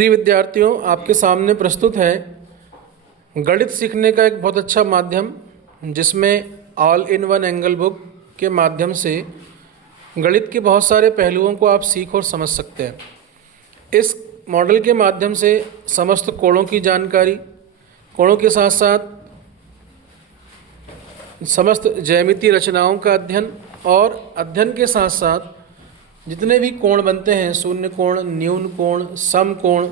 प्रिय विद्यार्थियों, आपके सामने प्रस्तुत है गणित सीखने का एक बहुत अच्छा माध्यम, जिसमें all in one angle book के माध्यम से गणित के बहुत सारे पहलुओं को आप सीख और समझ सकते हैं। इस मॉडल के माध्यम से समस्त कोणों की जानकारी, कोणों के साथ साथ समस्त ज्यामितीय रचनाओं का अध्ययन और अध्ययन के साथ साथ जितने भी कोण बनते हैं, शून्य कोण, न्यून कोण, सम कोण,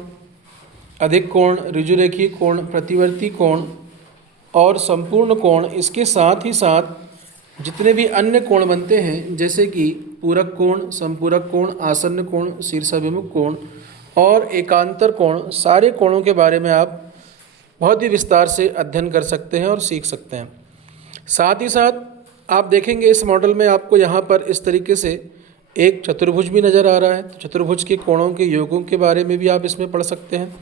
अधिक कोण, ऋजुरेखीय कोण, प्रतिवर्ती कोण और संपूर्ण कोण, इसके साथ ही साथ जितने भी अन्य कोण बनते हैं जैसे कि पूरक कोण, संपूरक कोण, आसन्न कोण, शीर्षाभिमुख कोण और एकांतर कोण, सारे कोणों के बारे में आप बहुत ही विस्तार से अध्ययन कर सकते हैं और सीख सकते हैं। साथ ही साथ आप देखेंगे इस मॉडल में आपको यहाँ पर इस तरीके से एक चतुर्भुज भी नज़र आ रहा है। तो चतुर्भुज के कोणों के योगों के बारे में भी आप इसमें पढ़ सकते हैं।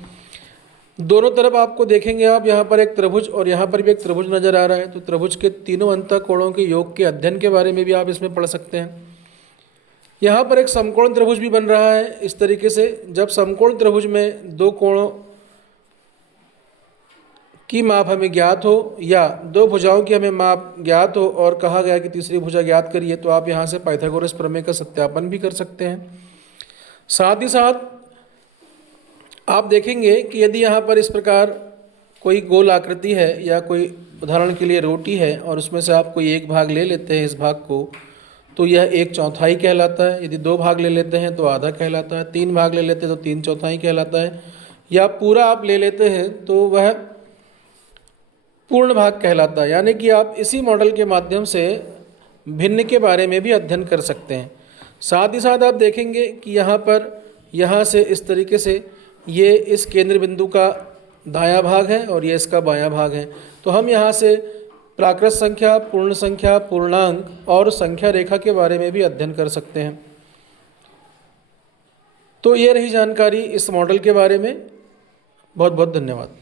दोनों तरफ आपको देखेंगे आप, यहाँ पर एक त्रिभुज और यहाँ पर भी एक त्रिभुज नज़र आ रहा है। तो त्रिभुज के तीनों अंतः कोणों के योग के अध्ययन के बारे में भी आप इसमें पढ़ सकते हैं। यहाँ पर एक समकोण त्रिभुज भी बन रहा है इस तरीके से। जब समकोण त्रिभुज में दो कोणों की माप हमें ज्ञात हो या दो भुजाओं की हमें माप ज्ञात हो और कहा गया कि तीसरी भुजा ज्ञात करिए, तो आप यहाँ से पाइथागोरस प्रमेय का सत्यापन भी कर सकते हैं। साथ ही साथ आप देखेंगे कि यदि यहाँ पर इस प्रकार कोई गोल आकृति है या कोई उदाहरण के लिए रोटी है और उसमें से आप कोई एक भाग ले लेते हैं इस भाग को, तो यह एक चौथाई कहलाता है। यदि दो भाग ले लेते हैं तो आधा कहलाता है, तीन भाग ले लेते हैं तो तीन चौथाई कहलाता है, या पूरा आप ले लेते हैं तो वह पूर्ण भाग कहलाता है। यानी कि आप इसी मॉडल के माध्यम से भिन्न के बारे में भी अध्ययन कर सकते हैं। साथ ही साथ आप देखेंगे कि यहाँ से इस तरीके से ये इस केंद्र बिंदु का दायां भाग है और ये इसका बायां भाग है। तो हम यहाँ से प्राकृत संख्या, पूर्ण संख्या, पूर्णांक और संख्या रेखा के बारे में भी अध्ययन कर सकते हैं। तो ये रही जानकारी इस मॉडल के बारे में। बहुत बहुत धन्यवाद।